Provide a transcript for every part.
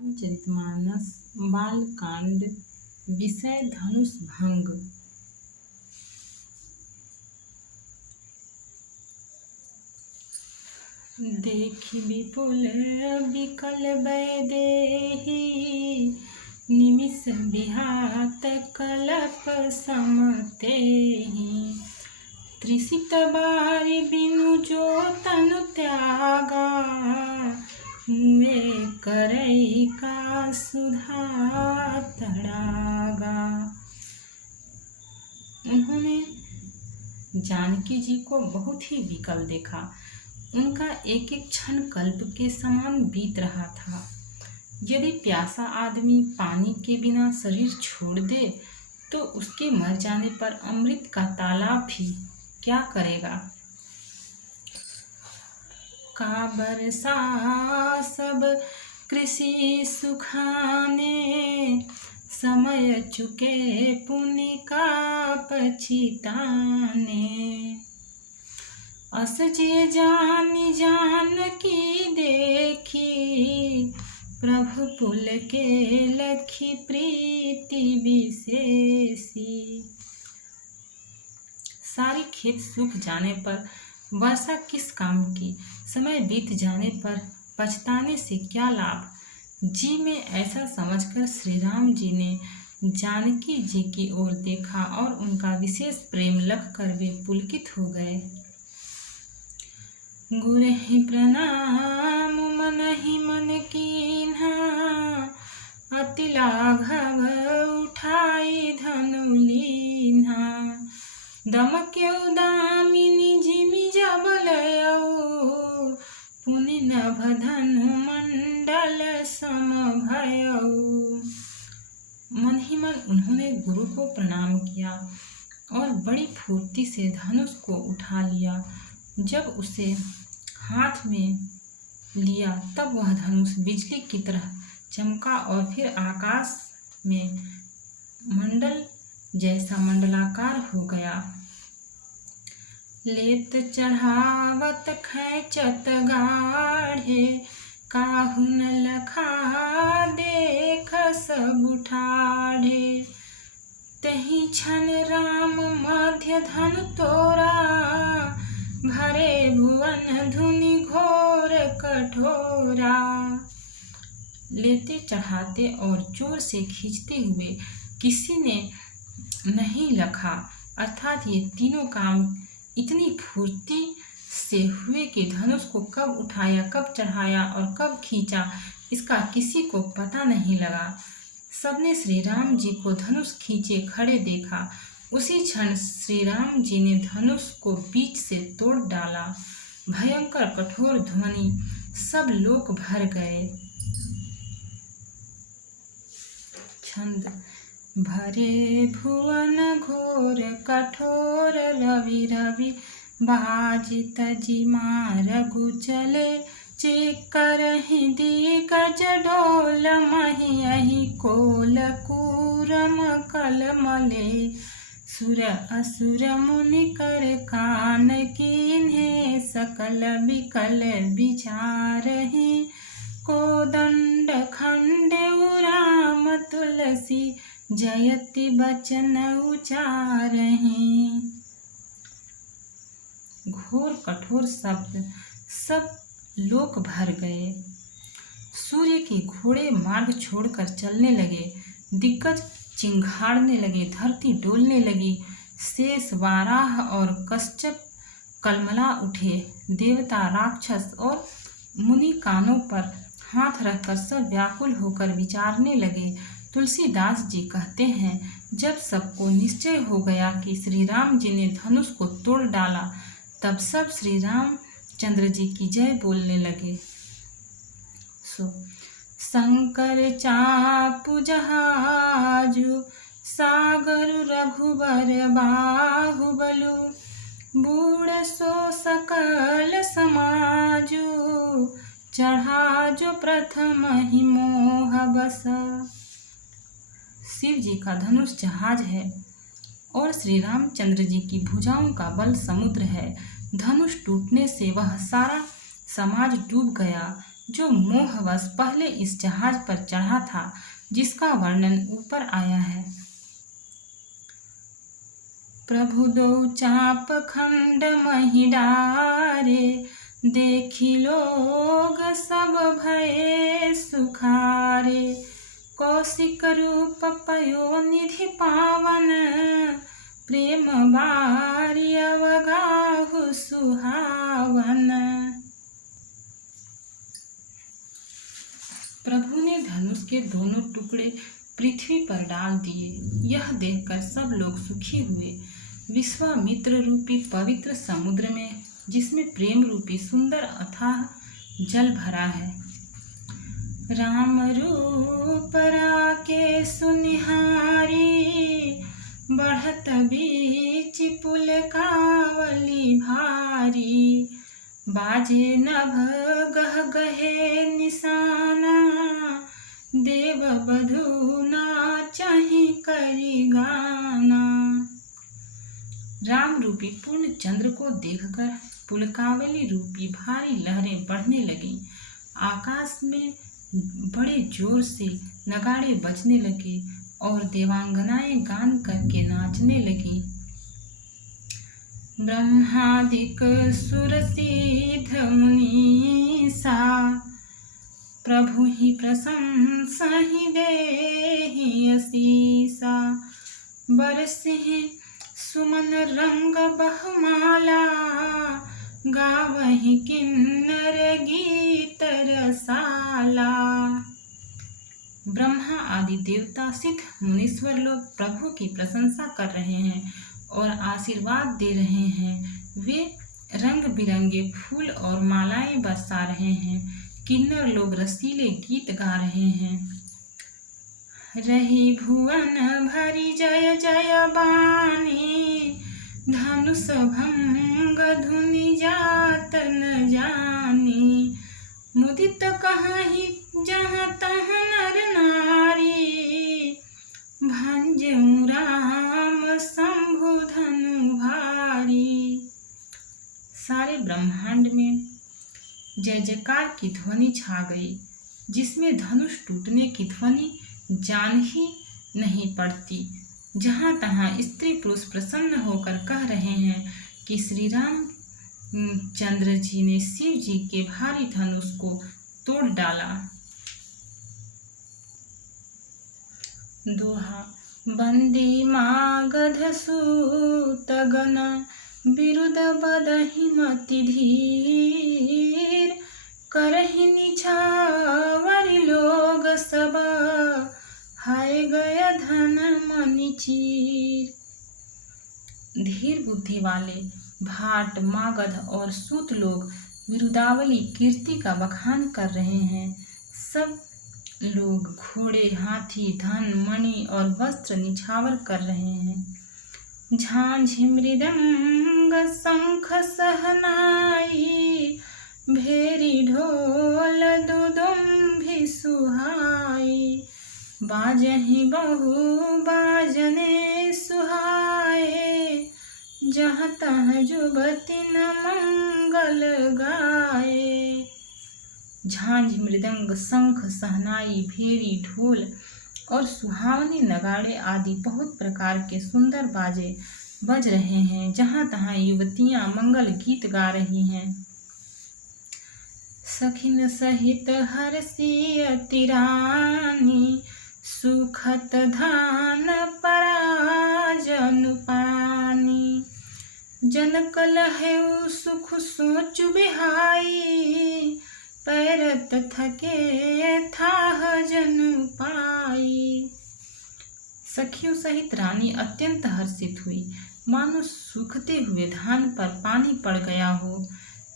रामचरितमानस बालकांड। विषय धनुष भंग। देखि विपुल विकल वैदेही, निमिष विहात कलप समतेहि। त्रिसित बारि बिनु जो तनु त्यागा, मुए करई का सुधा तड़ागा। उन्होंने जानकी जी को बहुत ही विकल देखा। उनका एक एक क्षण कल्प के समान बीत रहा था। यदि प्यासा आदमी पानी के बिना शरीर छोड़ दे तो उसके मर जाने पर अमृत का तालाब भी क्या करेगा। का बरसा सब कृषि सुखाने, समय चुके पुनि का पछिताने। अस जे जानी जानकी देखी, प्रभु पुल के लखी प्रीति विशेषी। सारी खेत सूख जाने पर वर्षा किस काम की, समय बीत जाने पर पछताने से क्या लाभ। जी में ऐसा समझकर श्री राम जी ने जानकी जी की ओर देखा और उनका विशेष प्रेम लखकर वे पुलकित हो गए। गुरहि प्रणाम मनहि मन कीन्हा, अति लाघव उठाई धनु लीन्हा। दमक्यौ दामिनी जिमि जब लयौ, पुनि नभ धनु मंडल सम भयौ। मन ही मन उन्होंने गुरु को प्रणाम किया और बड़ी फुर्ती से धनुष को उठा लिया। जब उसे हाथ में लिया तब वह धनुष बिजली की तरह चमका और फिर आकाश में मंडल जैसा मंडलाकार हो गया। लेत चढ़ावत खैचत गाढ़े, काहू न लखा देख सब उठाढ़े। तही क्षण राम मध्य धनु तोरा, भरे भुवन धुनि घोर कठोरा। लेते चढ़ाते और जोर से खींचते हुए किसी ने नहीं लखा, अर्थात ये तीनों काम इतनी फुर्ती से हुए कि धनुष को कब उठाया, कब चढ़ाया और कब खींचा इसका किसी को पता नहीं लगा। सबने श्री राम जी को धनुष खींचे खड़े देखा। उसी क्षण श्री राम जी ने धनुष को बीच से तोड़ डाला। भयंकर कठोर ध्वनि सब लोक भर गए। छंद। भरे भुवन घोर कठोर, रवि रवि बाजि तजि मारगु चले। चेकरहि दिग्गज ढोल, महियहि कोल कूरम कलमले। सुर असुर मुनि कर कान कीन्हे, सकल विकल विचारहि। कोदंड खंडेउ राम तुलसी, जयति बचन उचारहि। घोर कठोर शब्द सब लोक भर गए। सूर्य के घोड़े मार्ग छोड़कर चलने लगे। दिग्गज चिंघाड़ने लगे, धरती डोलने लगी। शेष वाराह और कश्यप कलमला उठे। देवता राक्षस और मुनि कानों पर हाथ रखकर सब व्याकुल होकर विचारने लगे। तुलसीदास जी कहते हैं, जब सबको निश्चय हो गया कि श्री राम जी ने धनुष को तोड़ डाला, तब सब श्री राम चंद्र जी की जय बोलने लगे। शंकर चापु जहाजु, सागर रघुबर बाहुबलु। बूढ़ सो सकल समाजु, चढ़ा जो प्रथम ही मोह बस। शिव जी का धनुष जहाज है और श्री रामचंद्र जी की भुजाओं का बल समुद्र है। धनुष टूटने से वह सारा समाज डूब गया। जो मोहवश पहले इस जहाज पर चढ़ा था, जिसका वर्णन ऊपर आया है। प्रभु दो चाप खंड मही डारे, देखी लोग सब भये सुखारे। कौशिक रूप पयो निधि पावन, प्रेम बारी अवगाहु सुहावन। प्रभु ने धनुष के दोनों टुकड़े पृथ्वी पर डाल दिए। यह देखकर सब लोग सुखी हुए। विश्वामित्र रूपी पवित्र समुद्र में, जिसमें प्रेम रूपी सुंदर अथाह जल भरा है, राम रूप राके सुनिहारी। बढ़त बीच पुल कावली भारी, बाजे नभ गह गहे निशाना। देव बधू नाचहि करि गाना। राम रूपी पूर्ण चंद्र को देखकर पुलकावली रूपी भारी लहरें बढ़ने लगीं। आकाश में बड़े जोर से नगाड़े बजने लगे और देवांगनाएं गान करके नाचने लगीं। ब्रह्मादिक सुर सिद्ध मुनीसा, प्रभु ही प्रशंसा ही देहि असीसा। बरसिहि सुमन रंग बहुमाला, गावहि किन्नर गीत रसाला। ब्रह्मा आदि देवता सिद्ध मुनीश्वर लोग प्रभु की प्रशंसा कर रहे हैं और आशीर्वाद दे रहे हैं। वे रंग बिरंगे फूल और मालाएं बरसा रहे हैं। किन्नर लोग रसीले गीत गा रहे हैं। रही भुवन भरी जय जय बानी, धनुष भंग धुनि जात न जानी। मुदित कहाहि जहाँ तहाँ नर नारी, भंजऊ राम शंभु धनु भारी। सारे ब्रह्मांड में जय जयकार की ध्वनि छा गई, जिसमें धनुष टूटने की ध्वनि जान ही नहीं पड़ती। जहाँ तहाँ स्त्री पुरुष प्रसन्न होकर कह रहे हैं कि श्री राम चंद्र जी ने शिव जी के भारी धनुष को तोड़ डाला। दोहा। बंदी मागध सूत गण, बिरुद बदहि मति धीर। करहि निछावर लोग सब, हाय गय धन मनि चीर। धीर बुद्धि वाले भाट, मागध और सूत लोग विरुदावली कीर्ति का बखान कर रहे हैं। सब लोग घोड़े, हाथी, धन, मणि और वस्त्र निछावर कर रहे हैं। झांझ मृदंग शंख सहनाई, भेरी ढोल दुदुम्भी सुहाई। बाजहि बहु बाजने सुहाए, जहाँ तहाँ जुबति न मंगल गाए। झांझ मृदंग शंख सहनाई, भेरी ढोल और सुहावनी नगाड़े आदि बहुत प्रकार के सुंदर बाजे बज रहे हैं। जहाँ तहाँ युवतियाँ मंगल गीत गा रही हैं। सखिन सहित हरषि अति रानी, सुखत धान पराजनु पानी। जन कलहु सुख सोच बिहाई, पैरत थके थाह जनु पाई। सखियों सहित रानी अत्यंत हर्षित हुई, मानो सूखते हुए धान पर पानी पड़ गया हो।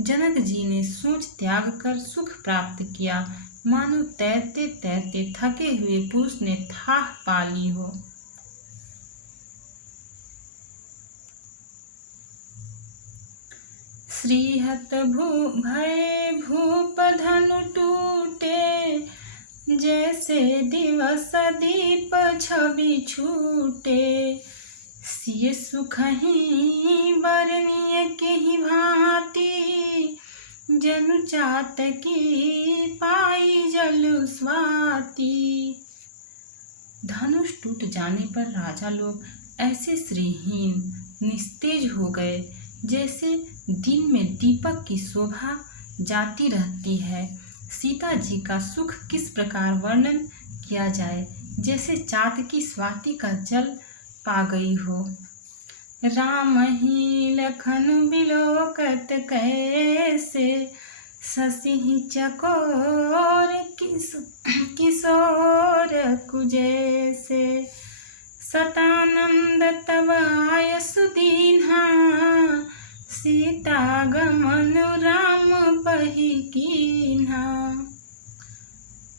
जनक जी ने सोच त्याग कर सुख प्राप्त किया, मानो तैरते तैरते थके हुए पुरुष ने थाह पा ली हो। श्रीहत भय भूप धनु टूटे, जैसे दिवस दीप छवि छूटे। सिय सुखहि बरनिय केहि भांति, जनु चातकी पाई जलु स्वाति। धनुष टूट जाने पर राजा लोग ऐसे श्रीहीन निस्तेज हो गए जैसे दिन में दीपक की शोभा जाती रहती है। सीता जी का सुख किस प्रकार वर्णन किया जाए, जैसे चातकी स्वाति का जल पा गई हो। राम ही लखन बिलोकत कैसे, शशि चकोर किशोर कुजैसे। सतानंद तब आय सुदीन्हा, सीता गमन राम पही कीन्हा।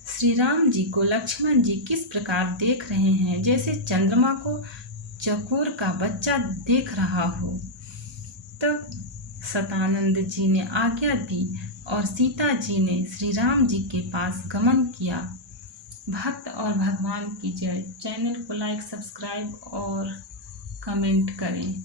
श्री राम जी को लक्ष्मण जी किस प्रकार देख रहे हैं, जैसे चंद्रमा को चकोर का बच्चा देख रहा हो। तब सतानंद जी ने आज्ञा दी और सीता जी ने श्री राम जी के पास गमन किया। भक्त और भगवान की जय। चैनल को लाइक, सब्सक्राइब और कमेंट करें।